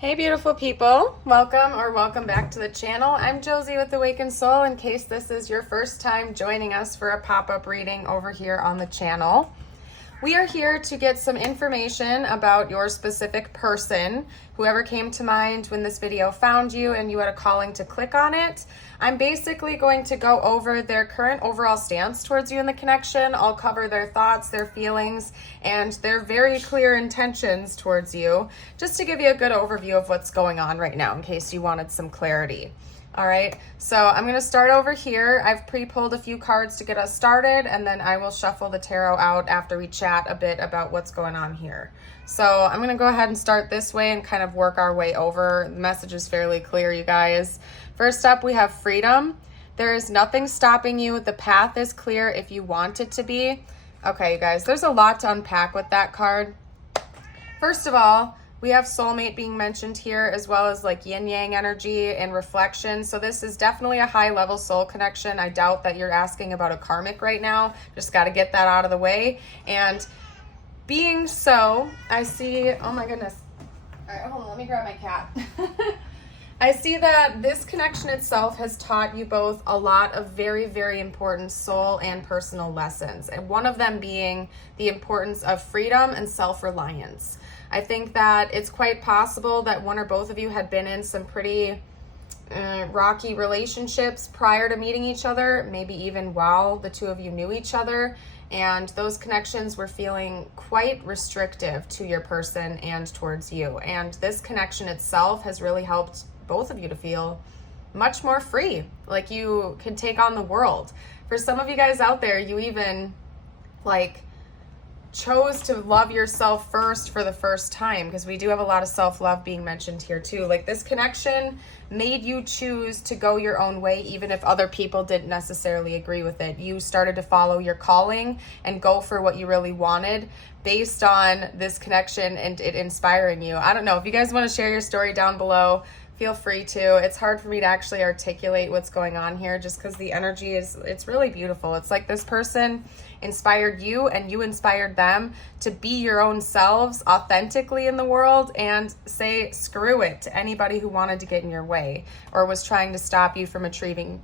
Hey beautiful people, welcome back to the channel. I'm Josie with Awakened Soul, in case this is your first time joining us for a pop-up reading over here on the channel. We are here to get some information about your specific person, whoever came to mind when this video found you and you had a calling to click on it. I'm basically going to go over their current overall stance towards you in the connection. I'll cover their thoughts, their feelings, and their very clear intentions towards you, just to give you a good overview of what's going on right now in case you wanted some clarity. All right, so I'm going to start over here. I've pre-pulled a few cards to get us started, and then I will shuffle the tarot out after we chat a bit about what's going on here. So I'm going to go ahead and start this way and kind of work our way over. The message is fairly clear, you guys. First up, we have freedom. There is nothing stopping you. The path is clear if you want it to be. Okay, you guys, there's a lot to unpack with that card. First of all, we have soulmate being mentioned here, as well as like yin yang energy and reflection. So this is definitely a high level soul connection. I doubt that you're asking about a karmic right now. Just got to get that out of the way. And being so, I see, oh my goodness. All right, hold on, let me grab my cat. I see that this connection itself has taught you both a lot of very, very important soul and personal lessons. And one of them being the importance of freedom and self-reliance. I think that it's quite possible that one or both of you had been in some pretty rocky relationships prior to meeting each other, maybe even while the two of you knew each other. And those connections were feeling quite restrictive to your person and towards you. And this connection itself has really helped both of you to feel much more free, like you can take on the world. For some of you guys out there, you even like chose to love yourself first for the first time, because we do have a lot of self-love being mentioned here too. Like this connection made you choose to go your own way, even if other people didn't necessarily agree with it. You started to follow your calling and go for what you really wanted based on this connection and it inspiring you. I don't know if you guys want to share your story down below. Feel free to. It's hard for me to actually articulate what's going on here just because the energy it's really beautiful. It's like this person inspired you and you inspired them to be your own selves authentically in the world and say screw it to anybody who wanted to get in your way or was trying to stop you from achieving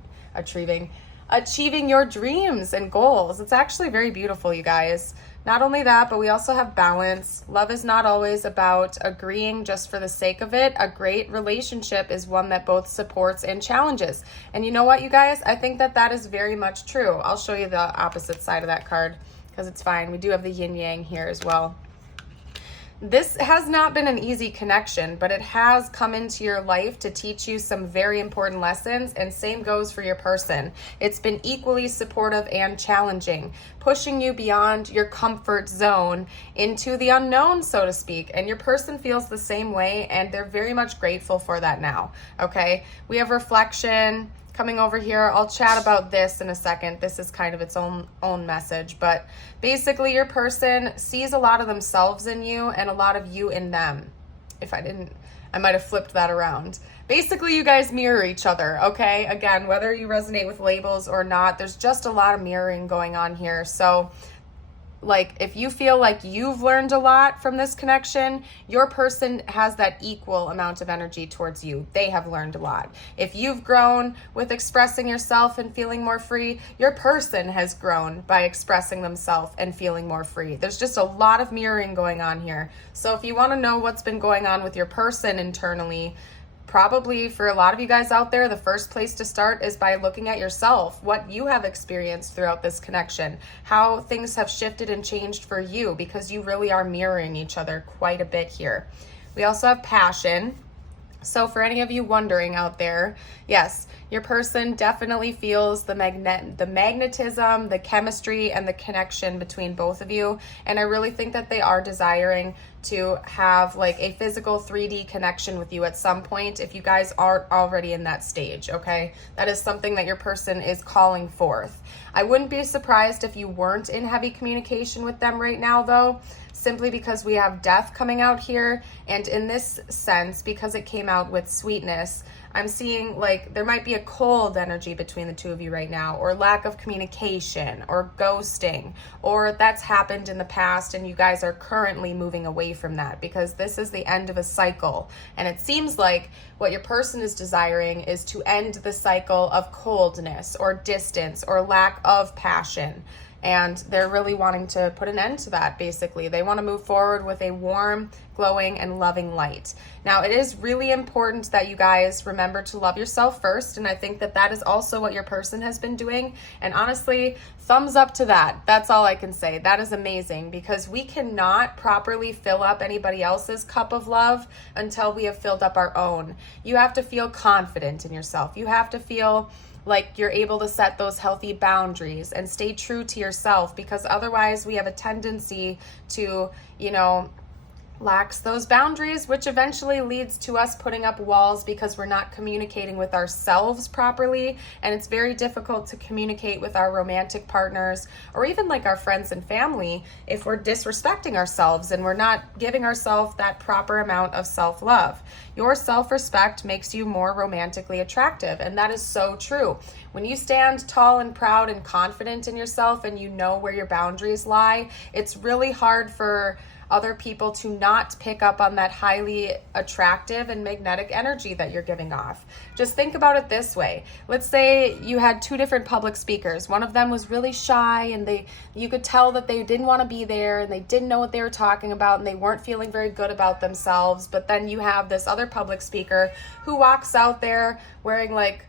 your dreams and goals. It's actually very beautiful, you guys. Not only that, but we also have balance. Love is not always about agreeing just for the sake of it. A great relationship is one that both supports and challenges. And you know what, you guys? I think that that is very much true. I'll show you the opposite side of that card because it's fine. We do have the yin yang here as well. This has not been an easy connection, but it has come into your life to teach you some very important lessons, and same goes for your person. It's been equally supportive and challenging, pushing you beyond your comfort zone into the unknown, so to speak, and your person feels the same way, and they're very much grateful for that now, okay? We have reflection coming over here. I'll chat about this in a second. This is kind of its own message, but basically your person sees a lot of themselves in you and a lot of you in them. If I didn't, I might have flipped that around. Basically, you guys mirror each other, okay? Again, whether you resonate with labels or not, there's just a lot of mirroring going on here. So like if you feel like you've learned a lot from this connection, your person has that equal amount of energy towards you. They have learned a lot. If you've grown with expressing yourself and feeling more free, your person has grown by expressing themselves and feeling more free. There's just a lot of mirroring going on here. So if you want to know what's been going on with your person internally, probably for a lot of you guys out there, the first place to start is by looking at yourself, what you have experienced throughout this connection, how things have shifted and changed for you, because you really are mirroring each other quite a bit here. We also have passion. So for any of you wondering out there, yes, your person definitely feels the magnetism, the chemistry, and the connection between both of you. And I really think that they are desiring to have like a physical 3D connection with you at some point if you guys aren't already in that stage, okay? That is something that your person is calling forth. I wouldn't be surprised if you weren't in heavy communication with them right now, though, simply because we have death coming out here. And in this sense, because it came out with sweetness, I'm seeing like there might be a cold energy between the two of you right now, or lack of communication, or ghosting, or that's happened in the past and you guys are currently moving away from that because this is the end of a cycle. And it seems like what your person is desiring is to end the cycle of coldness or distance or lack of passion. And they're really wanting to put an end to that, basically. They want to move forward with a warm, glowing, and loving light. Now, it is really important that you guys remember to love yourself first, and I think that that is also what your person has been doing. And honestly, thumbs up to that. That's all I can say. That is amazing, because we cannot properly fill up anybody else's cup of love until we have filled up our own. You have to feel confident in yourself. You have to feel like you're able to set those healthy boundaries and stay true to yourself, because otherwise we have a tendency to, lax those boundaries, which eventually leads to us putting up walls because we're not communicating with ourselves properly. And it's very difficult to communicate with our romantic partners or even like our friends and family if we're disrespecting ourselves and we're not giving ourselves that proper amount of self-love. Your self-respect makes you more romantically attractive, and that is so true. When you stand tall and proud and confident in yourself and you know where your boundaries lie, it's really hard for other people to not pick up on that highly attractive and magnetic energy that you're giving off. Just think about it this way. Let's say you had two different public speakers. One of them was really shy and you could tell that they didn't want to be there and they didn't know what they were talking about and they weren't feeling very good about themselves. But then you have this other public speaker who walks out there wearing like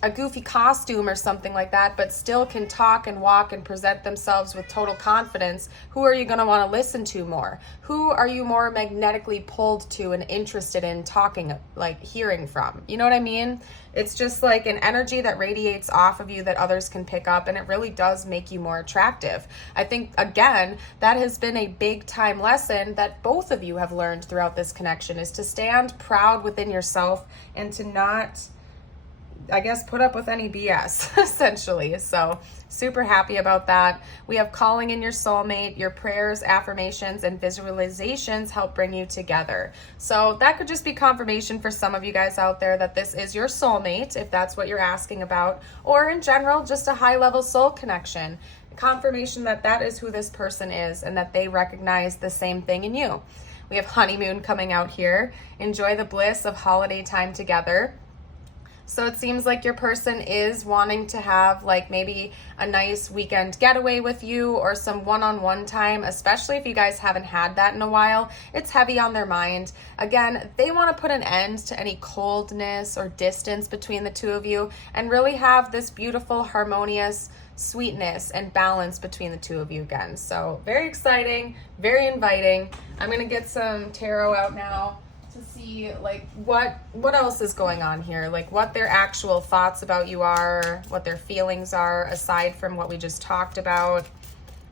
a goofy costume or something like that, but still can talk and walk and present themselves with total confidence. Who are you going to want to listen to more? Who are you more magnetically pulled to and interested in talking, like hearing from? You know what I mean? It's just like an energy that radiates off of you that others can pick up, and it really does make you more attractive. I think, again, that has been a big time lesson that both of you have learned throughout this connection, is to stand proud within yourself and to not, I guess, put up with any BS, essentially. So super happy about that. We have calling in your soulmate. Your prayers, affirmations, and visualizations help bring you together. So that could just be confirmation for some of you guys out there that this is your soulmate, if that's what you're asking about, or in general, just a high-level soul connection. Confirmation that that is who this person is and that they recognize the same thing in you. We have honeymoon coming out here. Enjoy the bliss of holiday time together. So it seems like your person is wanting to have like maybe a nice weekend getaway with you or some one-on-one time, especially if you guys haven't had that in a while. It's heavy on their mind. Again, they want to put an end to any coldness or distance between the two of you and really have this beautiful, harmonious sweetness and balance between the two of you again. So very exciting, very inviting. I'm going to get some tarot out now to see like what else is going on here, like what their actual thoughts about you are, what their feelings are aside from what we just talked about,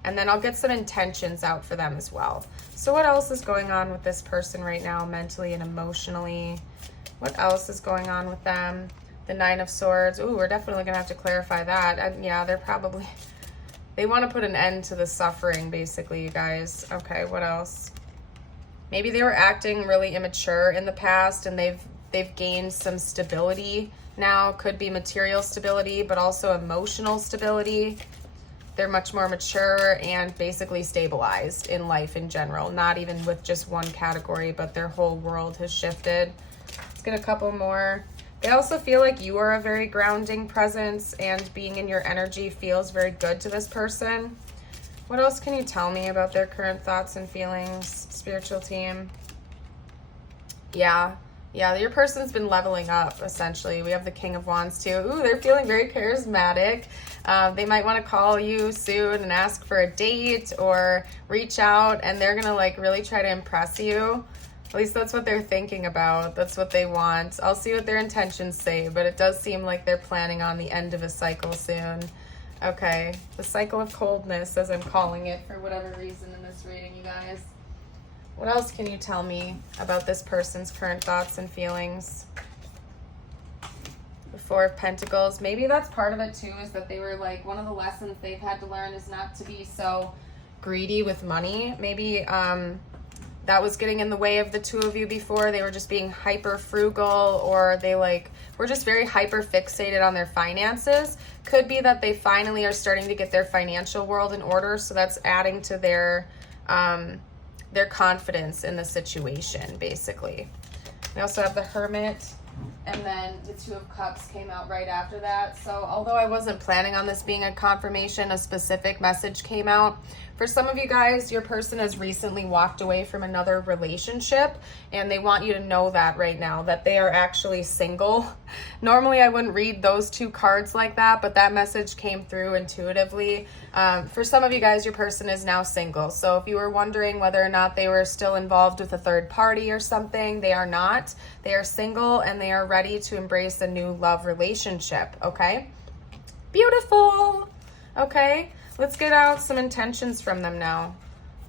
and then I'll get some intentions out for them as well. So what else is going on with this person right now, mentally and emotionally? What else is going on with them? The Nine of Swords. Ooh, we're definitely gonna have to clarify that. And yeah, they want to put an end to the suffering, basically, you guys. Okay, what else? Maybe they were acting really immature in the past and they've gained some stability now. Could be material stability, but also emotional stability. They're much more mature and basically stabilized in life in general, not even with just one category, but their whole world has shifted. Let's get a couple more. They also feel like you are a very grounding presence and being in your energy feels very good to this person. What else can you tell me about their current thoughts and feelings, spiritual team? Yeah, your person's been leveling up, essentially. We have the King of Wands, too. Ooh, they're feeling very charismatic. They might want to call you soon and ask for a date or reach out, and they're going to, like, really try to impress you. At least that's what they're thinking about. That's what they want. I'll see what their intentions say, but it does seem like they're planning on the end of a cycle soon. Okay, the cycle of coldness, as I'm calling it for whatever reason in this reading, you guys. What else can you tell me about this person's current thoughts and feelings? The Four of Pentacles. Maybe that's part of it too, is that they were like, one of the lessons they've had to learn is not to be so greedy with money. Maybe that was getting in the way of the two of you before. They were just being hyper frugal, or they like were just very hyper fixated on their finances. Could be that they finally are starting to get their financial world in order, so that's adding to their confidence in the situation, basically. We also have the Hermit, and then the Two of Cups came out right after that. So although I wasn't planning on this being a confirmation, a specific message came out. For some of you guys, your person has recently walked away from another relationship, and they want you to know that right now, that they are actually single. Normally I wouldn't read those two cards like that, but that message came through intuitively. For some of you guys, your person is now single. So if you were wondering whether or not they were still involved with a third party or something, they are not. They are single, and they are ready to embrace a new love relationship, okay? Beautiful. Okay, let's get out some intentions from them now.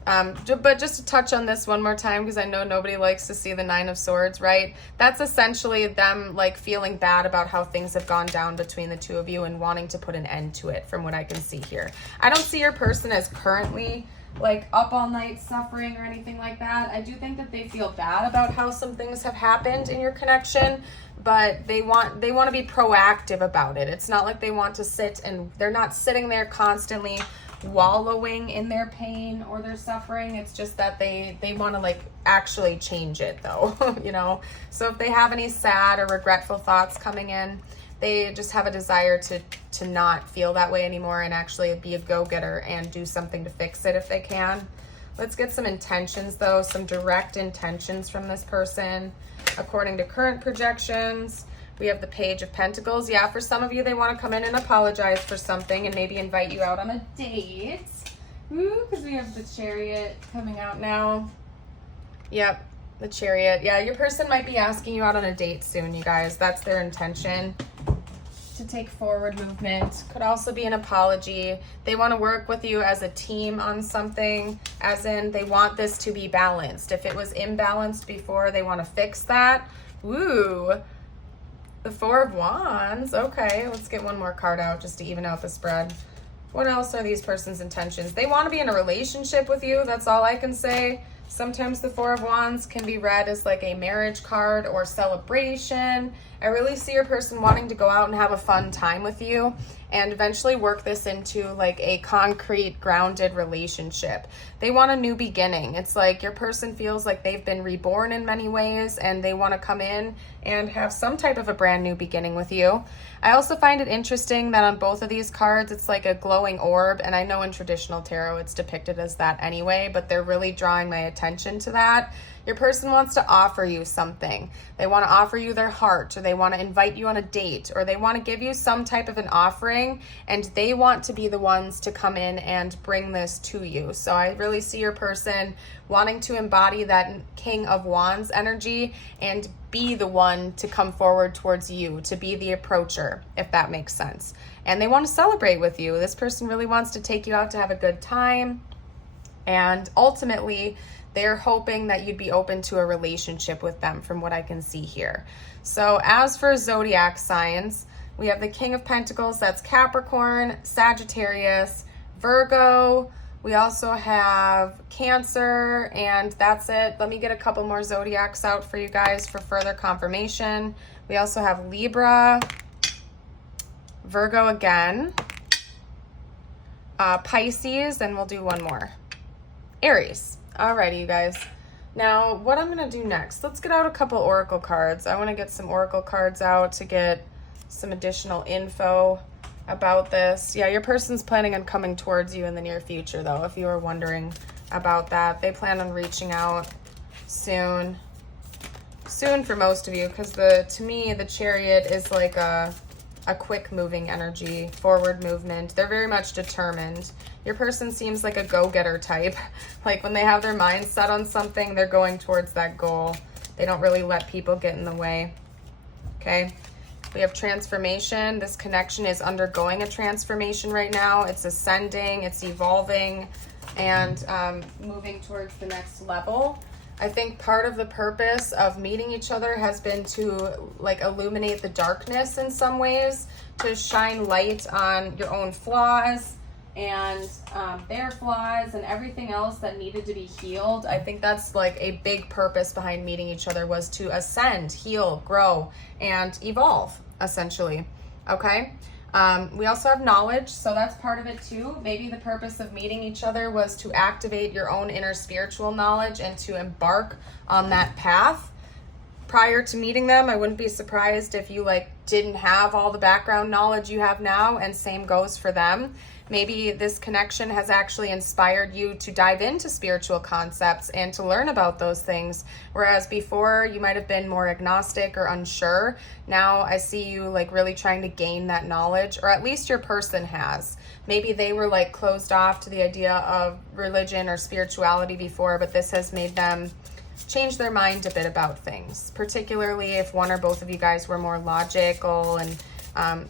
But just to touch on this one more time, because I know nobody likes to see the Nine of Swords, right? That's essentially them like feeling bad about how things have gone down between the two of you and wanting to put an end to it, from what I can see here. I don't see your person as currently like up all night suffering or anything like that. I do think that they feel bad about how some things have happened in your connection, but they want to be proactive about it. It's not like they want to sit, and they're not sitting there constantly wallowing in their pain or their suffering. It's just that they want to like actually change it though, you know? So if they have any sad or regretful thoughts coming in, they just have a desire to not feel that way anymore and actually be a go-getter and do something to fix it if they can. Let's get some intentions though, some direct intentions from this person. According to current projections, we have the Page of Pentacles. Yeah, for some of you, they want to come in and apologize for something and maybe invite you out on a date. Ooh, because we have the Chariot coming out now. Yep, the Chariot. Yeah, your person might be asking you out on a date soon, you guys. That's their intention, to take forward movement. Could also be an apology. They want to work with you as a team on something, as in they want this to be balanced. If it was imbalanced before, they want to fix that. Ooh, the Four of Wands. Okay, let's get one more card out just to even out the spread. What else are these person's intentions? They want to be in a relationship with you. That's all I can say. Sometimes the Four of Wands can be read as like a marriage card or celebration. I really see your person wanting to go out and have a fun time with you and eventually work this into like a concrete, grounded relationship. They want a new beginning. It's like your person feels like they've been reborn in many ways, and they want to come in and have some type of a brand new beginning with you. I also find it interesting that on both of these cards, it's like a glowing orb, and I know in traditional tarot it's depicted as that anyway, but they're really drawing my attention to that. Your person wants to offer you something. They want to offer you their heart, or they want to invite you on a date, or they want to give you some type of an offering, and they want to be the ones to come in and bring this to you. So I really see your person wanting to embody that King of Wands energy and be the one to come forward towards you, to be the approacher, if that makes sense. And they want to celebrate with you. This person really wants to take you out to have a good time, and ultimately they're hoping that you'd be open to a relationship with them, from what I can see here. So as for zodiac signs, we have the King of Pentacles, that's Capricorn, Sagittarius, Virgo. We also have Cancer, and that's it. Let me get a couple more zodiacs out for you guys for further confirmation. We also have Libra, Virgo again, Pisces, and we'll do one more. Aries. Alrighty, you guys. Now, what I'm going to do next, let's get out a couple oracle cards. I want to get some oracle cards out to get some additional info about this. Yeah, your person's planning on coming towards you in the near future, though, if you were wondering about that. They plan on reaching out soon. Soon for most of you, because to me, the Chariot is like a quick moving energy, forward movement. They're very much determined. Your person seems like a go-getter type. Like when they have their mind set on something, they're going towards that goal. They don't really let people get in the way. Okay. We have transformation. This connection is undergoing a transformation right now. It's ascending, it's evolving, and moving towards the next level. I think part of the purpose of meeting each other has been to like illuminate the darkness in some ways, to shine light on your own flaws and their flaws and everything else that needed to be healed. I think that's like a big purpose behind meeting each other, was to ascend, heal, grow, and evolve, essentially. Okay. We also have knowledge, so that's part of it too. Maybe the purpose of meeting each other was to activate your own inner spiritual knowledge and to embark on that path. Prior to meeting them, I wouldn't be surprised if you like didn't have all the background knowledge you have now, and same goes for them. Maybe this connection has actually inspired you to dive into spiritual concepts and to learn about those things. Whereas before you might have been more agnostic or unsure. Now I see you like really trying to gain that knowledge, or at least your person has. Maybe they were like closed off to the idea of religion or spirituality before, but this has made them change their mind a bit about things, particularly if one or both of you guys were more logical and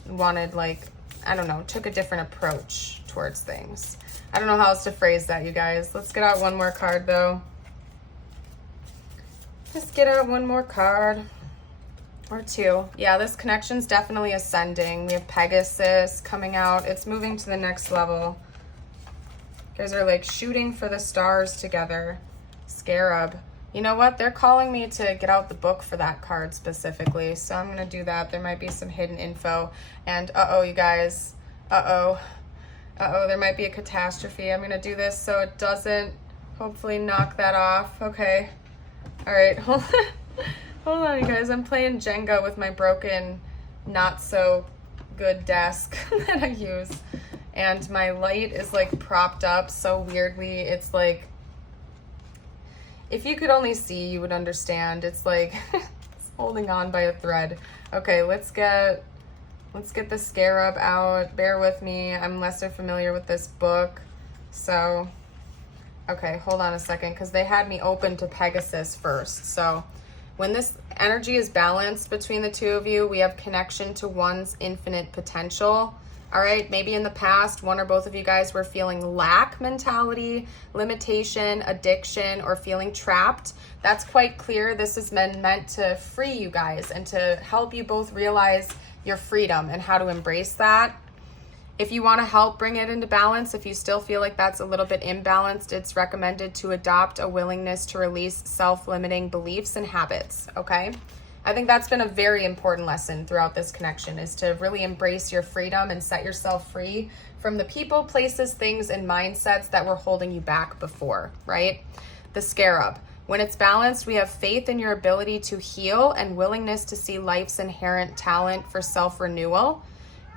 wanted like, I don't know, took a different approach towards things. I don't know how else to phrase that, you guys. Let's get out one more card, though. Let's get out one more card. Or two. Yeah, this connection's definitely ascending. We have Pegasus coming out. It's moving to the next level. You guys are like shooting for the stars together. Scarab. You know what? They're calling me to get out the book for that card specifically. So I'm going to do that. There might be some hidden info. And uh-oh, you guys. Uh-oh. Uh-oh, there might be a catastrophe. I'm going to do this so it doesn't hopefully knock that off. Okay. All right. Hold on, you guys. I'm playing Jenga with my broken, not so good desk that I use. And my light is like propped up so weirdly. It's like, if you could only see, you would understand. It's like it's holding on by a thread. Okay, let's get the scarab out. Bear with me. I'm lesser familiar with this book. So, okay, hold on a second, because they had me open to Pegasus first. So when this energy is balanced between the two of you, we have connection to one's infinite potential. All right, maybe in the past, one or both of you guys were feeling lack mentality, limitation, addiction, or feeling trapped. That's quite clear. This has been meant to free you guys and to help you both realize your freedom and how to embrace that. If you want to help bring it into balance, if you still feel like that's a little bit imbalanced, it's recommended to adopt a willingness to release self-limiting beliefs and habits, okay? I think that's been a very important lesson throughout this connection, is to really embrace your freedom and set yourself free from the people, places, things, and mindsets that were holding you back before, right? The scarab. When it's balanced, we have faith in your ability to heal and willingness to see life's inherent talent for self-renewal.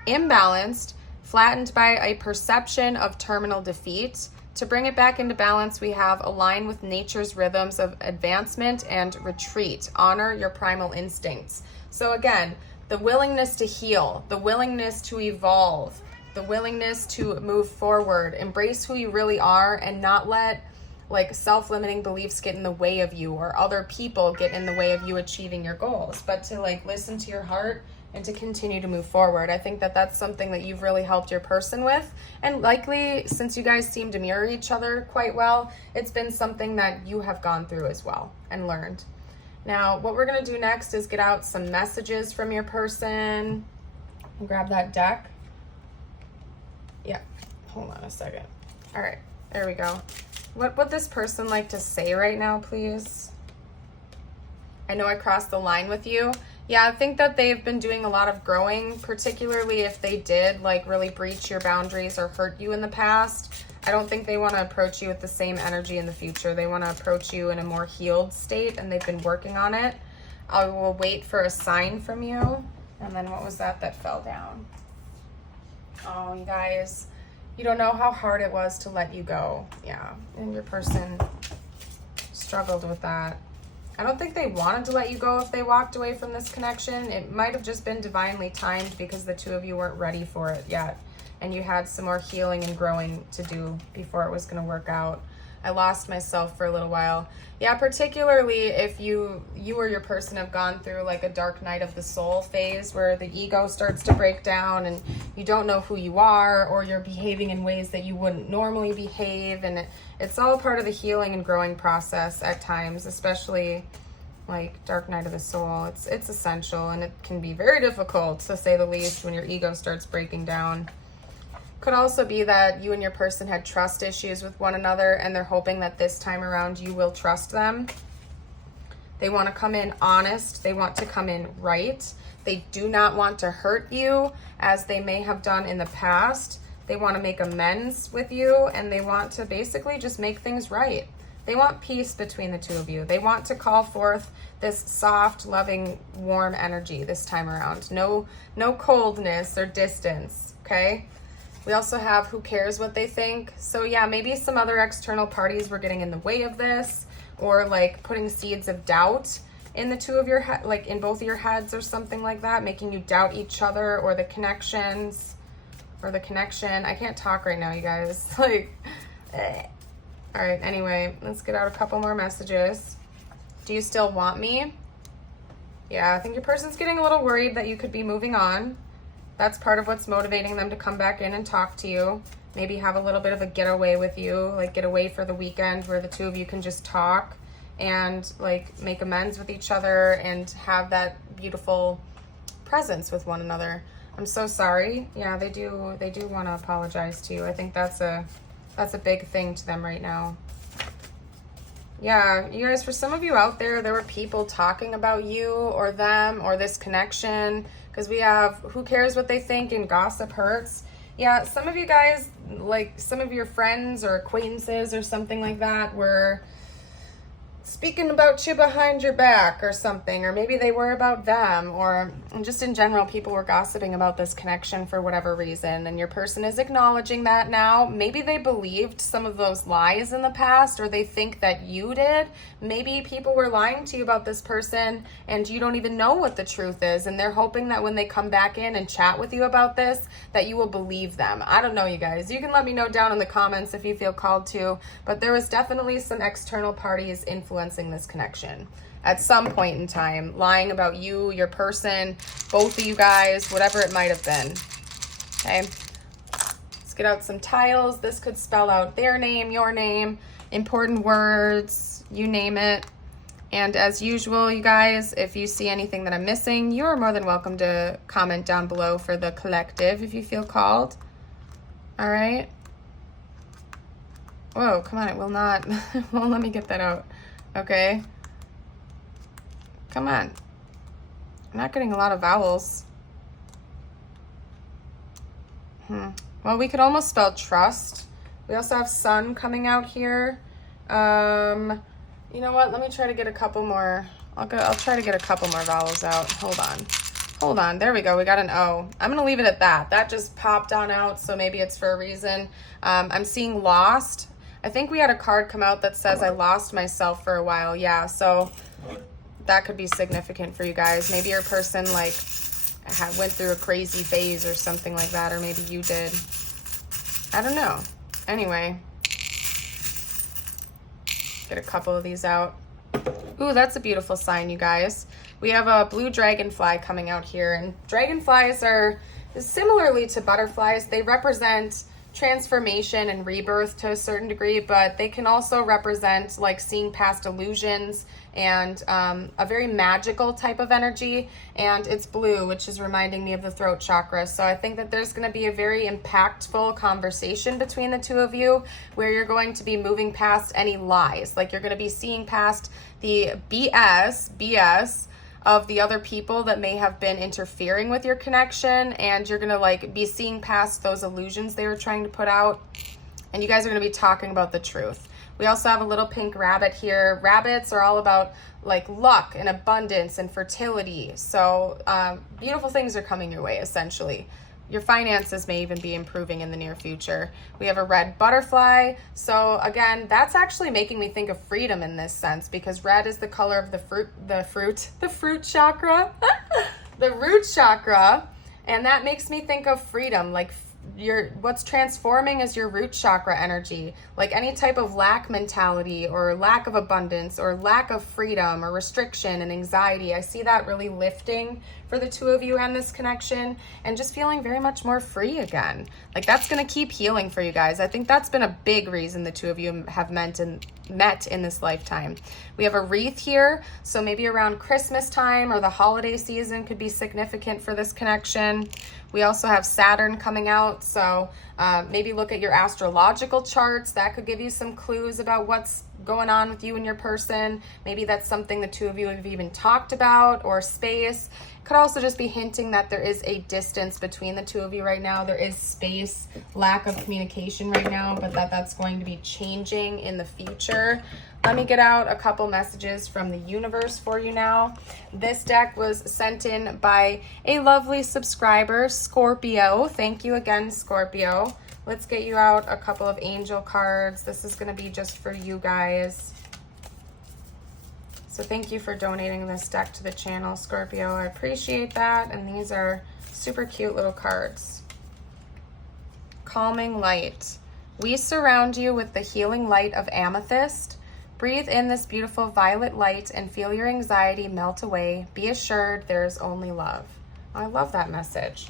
Imbalanced, flattened by a perception of terminal defeat. To bring it back into balance, we have align with nature's rhythms of advancement and retreat. Honor your primal instincts. So again, the willingness to heal, the willingness to evolve, the willingness to move forward, embrace who you really are, and not let like self-limiting beliefs get in the way of you, or other people get in the way of you achieving your goals, but to like listen to your heart and to continue to move forward. I think that that's something that you've really helped your person with. And likely, since you guys seem to mirror each other quite well, it's been something that you have gone through as well and learned. Now, what we're going to do next is get out some messages from your person. Grab that deck. Yeah, hold on a second. All right, there we go. What would this person like to say right now, please? I know I crossed the line with you. Yeah, I think that they've been doing a lot of growing, particularly if they did like really breach your boundaries or hurt you in the past. I don't think they want to approach you with the same energy in the future. They want to approach you in a more healed state, and they've been working on it. I will wait for a sign from you. And then what was that fell down? Oh, you guys, you don't know how hard it was to let you go. Yeah, and your person struggled with that. I don't think they wanted to let you go if they walked away from this connection. It might have just been divinely timed because the two of you weren't ready for it yet. And you had some more healing and growing to do before it was going to work out. I lost myself for a little while. Yeah, particularly if you or your person have gone through like a dark night of the soul phase where the ego starts to break down and you don't know who you are, or you're behaving in ways that you wouldn't normally behave. And it's all part of the healing and growing process at times, especially like dark night of the soul. It's essential, and it can be very difficult, to say the least, when your ego starts breaking down. Could also be that you and your person had trust issues with one another, and they're hoping that this time around you will trust them. They want to come in honest. They want to come in right. They do not want to hurt you as they may have done in the past. They want to make amends with you, and they want to basically just make things right. They want peace between the two of you. They want to call forth this soft, loving, warm energy this time around. No coldness or distance, okay? We also have who cares what they think. So yeah, maybe some other external parties were getting in the way of this, or like putting seeds of doubt in the two of your head, like in both of your heads or something like that, making you doubt each other or the connections or the connection. I can't talk right now, you guys. Like, all right, anyway, let's get out a couple more messages. Do you still want me? Yeah, I think your person's getting a little worried that you could be moving on. That's part of what's motivating them to come back in and talk to you. Maybe have a little bit of a getaway with you, like get away for the weekend where the two of you can just talk and like make amends with each other and have that beautiful presence with one another. I'm so sorry. Yeah, they do want to apologize to you. I think that's a big thing to them right now. Yeah, you guys, for some of you out there, there were people talking about you or them or this connection, because we have who cares what they think and gossip hurts. Yeah, some of you guys, like some of your friends or acquaintances or something like that, were speaking about you behind your back or something, or maybe they were about them, or just in general, people were gossiping about this connection for whatever reason, and your person is acknowledging that now. Maybe they believed some of those lies in the past, or they think that you did. Maybe people were lying to you about this person and you don't even know what the truth is, and they're hoping that when they come back in and chat with you about this, that you will believe them. I don't know, you guys. You can let me know down in the comments if you feel called to, but there was definitely some external parties influencing this connection at some point in time, lying about you, your person, both of you guys, whatever it might have been. Okay, let's get out some tiles. This could spell out their name, your name, important words, you name it. And as usual, you guys, if you see anything that I'm missing, you're more than welcome to comment down below for the collective if you feel called. All right. Whoa, come on, it will not, it won't let me get that out. Okay. Come on. I'm not getting a lot of vowels. Well, we could almost spell trust. We also have sun coming out here. You know what? Let me try to get a couple more. I'll try to get a couple more vowels out. Hold on. There we go. We got an O. I'm going to leave it at that. That just popped on out, so maybe it's for a reason. I'm seeing lost. I think we had a card come out that says I lost myself for a while. Yeah, so that could be significant for you guys. Maybe your person like went through a crazy phase or something like that, or maybe you did. I don't know. Anyway, get a couple of these out. Ooh, that's a beautiful sign, you guys. We have a blue dragonfly coming out here, and dragonflies are similarly to butterflies. They represent transformation and rebirth to a certain degree, but they can also represent like seeing past illusions and a very magical type of energy. And it's blue, which is reminding me of the throat chakra. So I think that there's going to be a very impactful conversation between the two of you where you're going to be moving past any lies. Like you're going to be seeing past the BS of the other people that may have been interfering with your connection, and you're gonna like be seeing past those illusions they were trying to put out, and you guys are gonna be talking about the truth. We also have a little pink rabbit here. Rabbits are all about like luck and abundance and fertility, so beautiful things are coming your way. Essentially, your finances may even be improving in the near future. We have a red butterfly. So again, that's actually making me think of freedom in this sense, because red is the color of the fruit chakra, the root chakra. And that makes me think of freedom. Like what's transforming is your root chakra energy. Like any type of lack mentality or lack of abundance or lack of freedom or restriction and anxiety. I see that really lifting for the two of you and this connection, and just feeling very much more free again. Like that's going to keep healing for you guys. I think that's been a big reason the two of you have met in this lifetime. We have a wreath here, so maybe around Christmas time or the holiday season could be significant for this connection. We also have Saturn coming out, So maybe look at your astrological charts. That could give you some clues about what's going on with you and your person. Maybe that's something the two of you have even talked about, or space. Could also just be hinting that there is a distance between the two of you right now. There is space, lack of communication right now, but that's going to be changing in the future. Let me get out a couple messages from the universe for you now. This deck was sent in by a lovely subscriber, Scorpio. Thank you again, Scorpio. Let's get you out a couple of angel cards. This is going to be just for you guys. So thank you for donating this deck to the channel, Scorpio. I appreciate that. And these are super cute little cards. Calming light. We surround you with the healing light of amethyst. Breathe in this beautiful violet light and feel your anxiety melt away. Be assured there is only love. I love that message.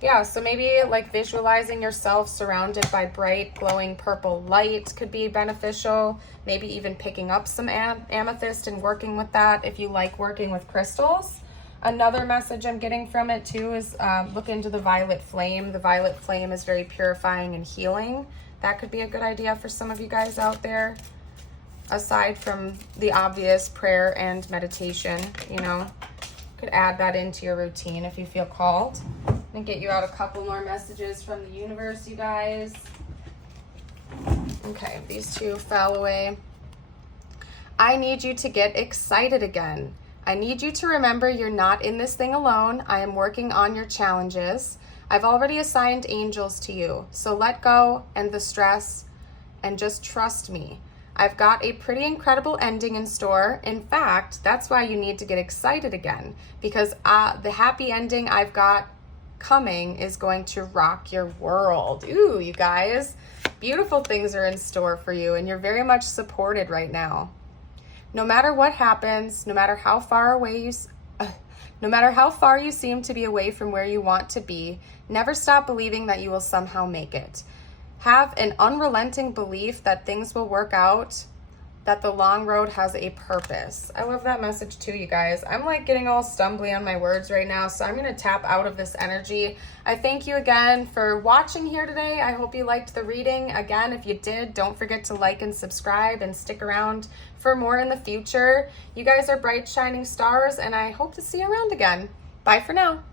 Yeah, so maybe like visualizing yourself surrounded by bright, glowing purple light could be beneficial. Maybe even picking up some amethyst and working with that if you like working with crystals. Another message I'm getting from it too is look into the violet flame. The violet flame is very purifying and healing. That could be a good idea for some of you guys out there. Aside from the obvious prayer and meditation, you know, could add that into your routine if you feel called. And get you out a couple more messages from the universe, you guys. Okay, these two fell away. I need you to get excited again. I need you to remember you're not in this thing alone. I am working on your challenges. I've already assigned angels to you, so let go and the stress and just trust me. I've got a pretty incredible ending in store. In fact, that's why you need to get excited again, because the happy ending I've got coming is going to rock your world. Ooh, you guys, beautiful things are in store for you, and you're very much supported right now. No matter what happens, no matter how far you seem to be away from where you want to be, never stop believing that you will somehow make it. Have an unrelenting belief that things will work out, that the long road has a purpose. I love that message too, you guys. I'm like getting all stumbly on my words right now, so I'm going to tap out of this energy. I thank you again for watching here today. I hope you liked the reading. Again, if you did, don't forget to like and subscribe and stick around for more in the future. You guys are bright, shining stars, and I hope to see you around again. Bye for now.